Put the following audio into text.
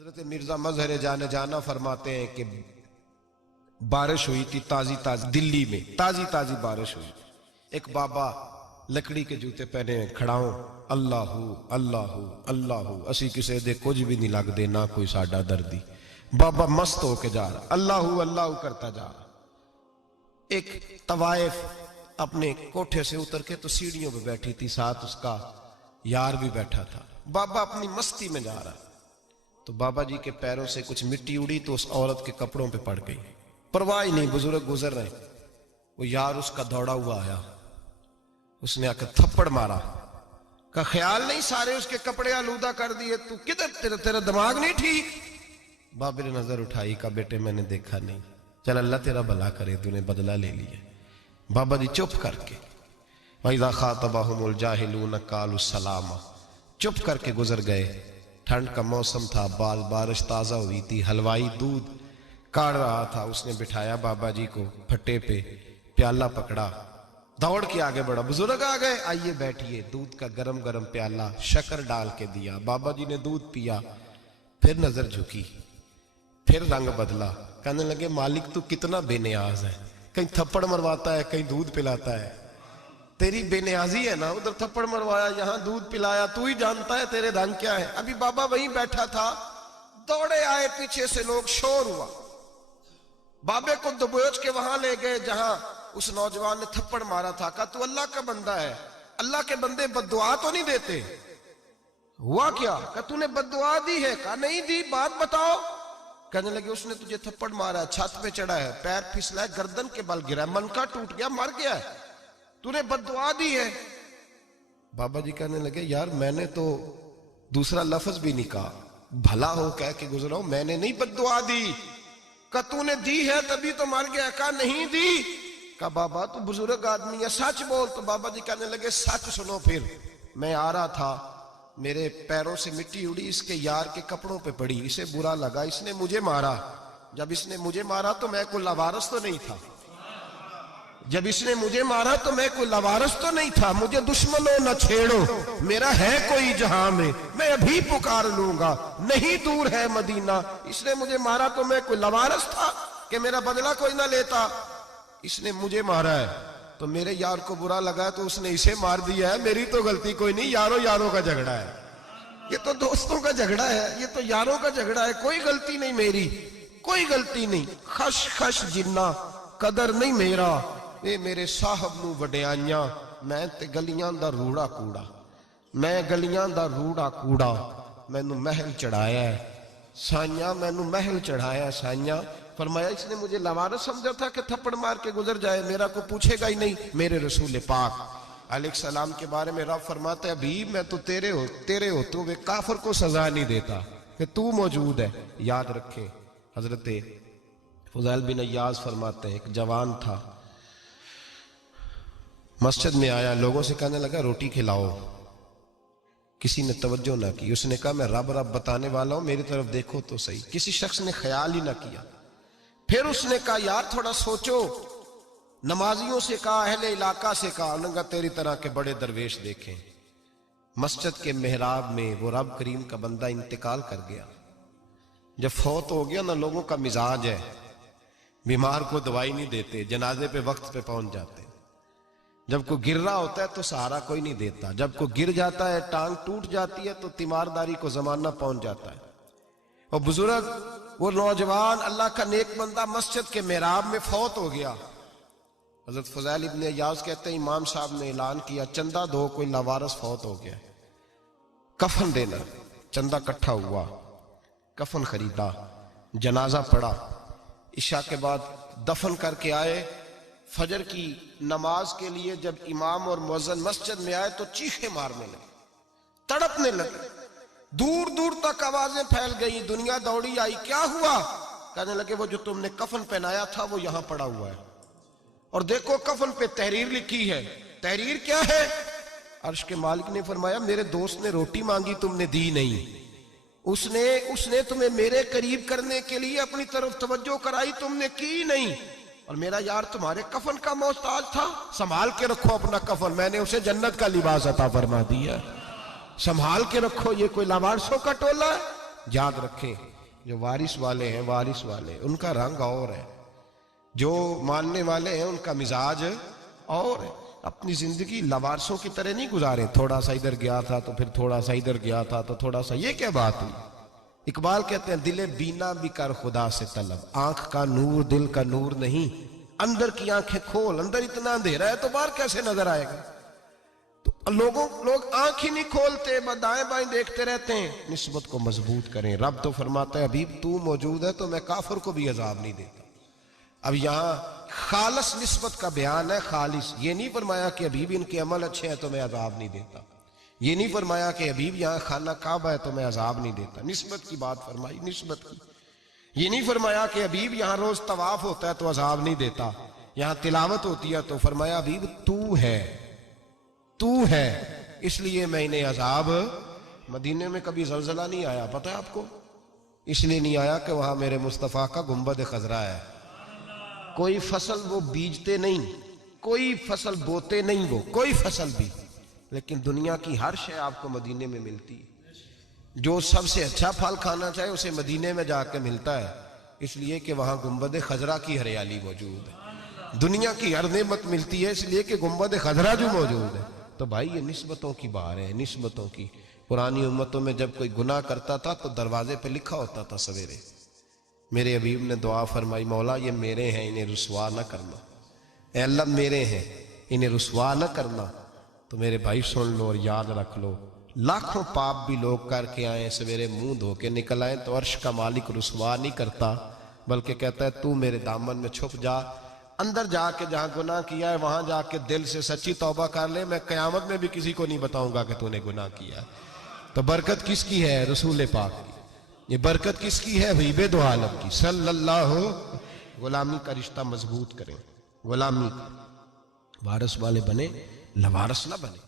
हजरत मिर्जा मजहर जाने जाना फरमाते हैं कि बारिश हुई थी ताजी ताजी, दिल्ली में ताजी ताजी बारिश हुई। एक बाबा लकड़ी के जूते पहने खड़ाओ, अल्लाहू अल्लाहू अल्लाहू, असी किसी दे कुछ भी नहीं लगते, ना कोई साडा दर्दी। बाबा मस्त होके जा रहा, अल्लाहू अल्लाहू करता जा रहा। एक तवाइफ अपने कोठे से उतर के तो सीढ़ियों पे बैठी थी, साथ उसका यार भी बैठा था। बाबा अपनी मस्ती में जा रहा, तो बाबा जी के पैरों से कुछ मिट्टी उड़ी तो उस औरत के कपड़ों पे पड़ गई। परवाह ही नहीं, बुजुर्ग गुजर रहे। वो यार उसका दौड़ा हुआ आया, उसने आकर थप्पड़ मारा, का ख्याल नहीं सारे उसके कपड़े आलूदा कर दिए, तू किधर, तेरा दिमाग नहीं ठीक। बाबे ने नजर उठाई, का बेटे मैंने देखा नहीं, चल अल्लाह तेरा भला करे, तूने बदला ले लिया। बाबा जी चुप करके, वइज़ा खातबहुमुल जाहिलून क़ालू सलामा, चुप करके गुजर गए। ठंड का मौसम था, बारिश ताजा हुई थी, हलवाई दूध काढ़ रहा था, उसने बिठाया बाबा जी को फट्टे पे, प्याला पकड़ा, दौड़ के आगे बढ़ा। बुजुर्ग आ गए, आइए बैठिए। दूध का गरम गरम प्याला शक्कर डाल के दिया। बाबा जी ने दूध पिया, फिर नजर झुकी, फिर रंग बदला। कहने लगे मालिक तू कितना बेनियाज है, कहीं थप्पड़ मरवाता है, कहीं दूध पिलाता है। तेरी बेनियाजी है ना, उधर थप्पड़ मरवाया, यहाँ दूध पिलाया, तू ही जानता है तेरे रंग क्या है। अभी बाबा वहीं बैठा था, दौड़े आए पीछे से लोग, शोर हुआ। बाबे को दबोच के वहां ले गए जहां उस नौजवान ने थप्पड़ मारा था। कहा तू अल्लाह का बंदा है, अल्लाह के बंदे बद्दुआ तो नहीं देते। हुआ क्या? कहा तूने बद्दुआ दी है? कहा नहीं दी, बात बताओ। कहने लगे उसने तुझे थप्पड़ मारा, छत पे चढ़ा है, पैर फिसला है, गर्दन के बल गिरा, मन का टूट गया, मर गया है, तूने बद्दुआ दी है। बाबा जी कहने लगे यार मैंने तो दूसरा लफ्ज भी नहीं कहा, भला हो कह के गुजरा हूं, मैंने नहीं बद्दुआ दी। का तूने दी है तभी तो मर गया। कहा नहीं दी। का बाबा तू बुजुर्ग आदमी है, सच बोल। तो बाबा जी कहने लगे सच सुनो। फिर मैं आ रहा था, मेरे पैरों से मिट्टी उड़ी, इसके यार के कपड़ों पे पड़ी, इसे बुरा लगा, इसने मुझे मारा। जब इसने मुझे मारा तो मैं कोई लवारस तो नहीं था, जब इसने मुझे मारा तो मैं कोई लवारस तो नहीं था। मुझे दुश्मनों न छेड़ो, मेरा है कोई जहां में, मैं अभी पुकार लूंगा, नहीं दूर है मदीना। इसने मुझे मारा तो मैं कोई लवारस था कि मेरा बदला कोई ना लेता। इसने मुझे मारा है तो मेरे यार को बुरा लगा तो उसने इसे मार दिया है, मेरी तो गलती कोई नहीं, यारों यारों का झगड़ा है, ये तो दोस्तों का झगड़ा है, ये तो यारों का झगड़ा है, कोई गलती नहीं मेरी, कोई गलती नहीं। खश खश जिन्ना कदर नहीं मेरा, ये मेरे साहब नू वडियाइयां, मैं ते गलियां दा रूड़ा कूड़ा, मैं गलियां दा रूड़ा कूड़ा, मैनू महल चढ़ाया है साइया, मैनू महल चढ़ाया है साइया। फरमाया इसने मुझे लवारस समझा था कि थप्पड़ मार के गुजर जाए, मेरा को पूछेगा ही नहीं। मेरे रसूल पाक अलैहिस्सलाम के बारे में रब फरमाते हैं अभी मैं तो तेरे हो तो वे काफिर को सजा नहीं देता कि तू मौजूद है। याद रखें, हजरत फुज़ैल बिन अय्याज फरमाते हैं एक जवान था, मस्जिद में आया, लोगों से कहने लगा रोटी खिलाओ, किसी ने तवज्जो ना की। उसने कहा मैं रब रब बताने वाला हूं, मेरी तरफ देखो तो सही। किसी शख्स ने ख्याल ही ना किया। फिर उसने कहा यार थोड़ा सोचो, नमाजियों से कहा, अहले इलाका से कहा, उन्होंने तेरी तरह के बड़े दरवेश देखे। मस्जिद के मेहराब में वो रब करीम का बंदा इंतकाल कर गया। जब फौत हो गया ना, लोगों का मिजाज है, बीमार को दवाई नहीं देते, जनाजे पे वक्त पे पहुंच जाते। जब कोई गिर रहा होता है तो सहारा कोई नहीं देता, जब कोई गिर जाता है, टांग टूट जाती है तो तीमारदारी को जमाना पहुंच जाता है। और बुजुर्ग वो नौजवान अल्लाह का नेक बंदा मस्जिद के मेहराब में फौत हो गया। हजरत फुज़ैल इब्न अय्याज कहते हैं इमाम साहब ने ऐलान किया चंदा दो, कोई लावारस फौत हो गया, कफन देना। चंदा इकट्ठा हुआ, कफन खरीदा, जनाजा पड़ा, इशा के बाद दफन करके आए। फजर की नमाज के लिए जब इमाम और मुअज्जिन मस्जिद में आए तो चीखे मारने लगे, तड़पने लगे, दूर दूर तक आवाजें फैल गई, दुनिया दौड़ी आई। क्या हुआ? कहने लगे वो जो तुमने कफन पहनाया था वो यहां पड़ा हुआ है, और देखो कफन पे तहरीर लिखी है। तहरीर क्या है? अर्श के मालिक ने फरमाया मेरे दोस्त ने रोटी मांगी, तुमने दी नहीं, उसने तुम्हें मेरे करीब करने के लिए अपनी तरफ तवज्जो कराई, तुमने की नहीं, और मेरा यार तुम्हारे कफन का मोहताज था, संभाल के रखो अपना कफन, मैंने उसे जन्नत का लिबास अता फरमा दिया, संभाल के रखो। ये कोई लावारसों का टोला है? याद रखें, जो वारिस वाले हैं, वारिस वाले, उनका रंग और है, जो मानने वाले हैं उनका मिजाज और है। अपनी जिंदगी लवारसों की तरह नहीं गुजारे, थोड़ा सा इधर गया था तो फिर थोड़ा सा इधर गया था तो थोड़ा सा, ये क्या बात हुई। इकबाल कहते हैं दिले बीना भी कर खुदा से तलब, आंख का नूर दिल का नूर नहीं, अंदर की आंखें खोल, अंदर इतना अंधेरा है तो बाहर कैसे नजर आएगा। तो लोग आंख ही नहीं खोलते, दाएं बाएं देखते रहते हैं। निस्बत को मजबूत करें। रब तो फरमाता है हबीब तू मौजूद है तो मैं काफिर को भी अजाब नहीं देता। अब यहां खालस निस्बत का बयान है, खालिस। ये नहीं फरमाया कि हबीब इनके अमल अच्छे हैं तो मैं अजाब नहीं देता, ये नहीं फरमाया कि हबीब यहाँ खाना काबा है तो मैं अजाब नहीं देता। निस्बत की बात फरमाई, निस्बत की। ये नहीं फरमाया कि हबीब यहाँ रोज तवाफ होता है तो अजाब नहीं देता, यहाँ तिलावत होती है तो फरमाया हबीब तू है, तू है, इसलिए मैं इन्हें अजाब। मदीने में कभी जलजला नहीं आया, पता है आपको? इसलिए नहीं आया कि वहां मेरे मुस्तफा का गुंबद खजरा है। कोई फसल वो बीजते नहीं, कोई फसल बोते नहीं, वो कोई फसल भी, लेकिन दुनिया की हर शय आपको मदीने में मिलती है। जो सबसे अच्छा फल खाना चाहे उसे मदीने में जाके मिलता है, इसलिए कि वहां गुंबद खजरा की हरियाली मौजूद है। दुनिया की हर नेमत मिलती है इसलिए कि गुंबद खजरा जो मौजूद है। तो भाई ये निस्बतों की बात है, निस्बतों की। पुरानी उम्मतों में जब कोई गुनाह करता था तो दरवाजे पे लिखा होता था सवेरे, मेरे हबीब ने दुआ फरमाई मौला ये मेरे हैं इन्हें रुसवा न करना, ऐ अल्लाह मेरे हैं इन्हें रुसवा न करना। तो मेरे भाई सुन लो और याद रख लो, लाखों पाप भी लोग करके आए, सवेरे मुंह धो के निकल आए तो अर्श का मालिक रुसवा नहीं करता, बल्कि कहता है तू मेरे दामन में छुप जा, अंदर जाके जहां गुनाह किया है वहां जाके दिल से सच्ची तौबा कर ले, मैं कयामत में भी किसी को नहीं बताऊंगा कि तूने गुनाह किया। तो बरकत किसकी है? रसूल पाक की। ये बरकत किसकी है? हबीब दो आलम की सल्लल्लाहु। गुलामी का रिश्ता मजबूत करें, गुलामी वारस वाले बने, लवारस ना बने।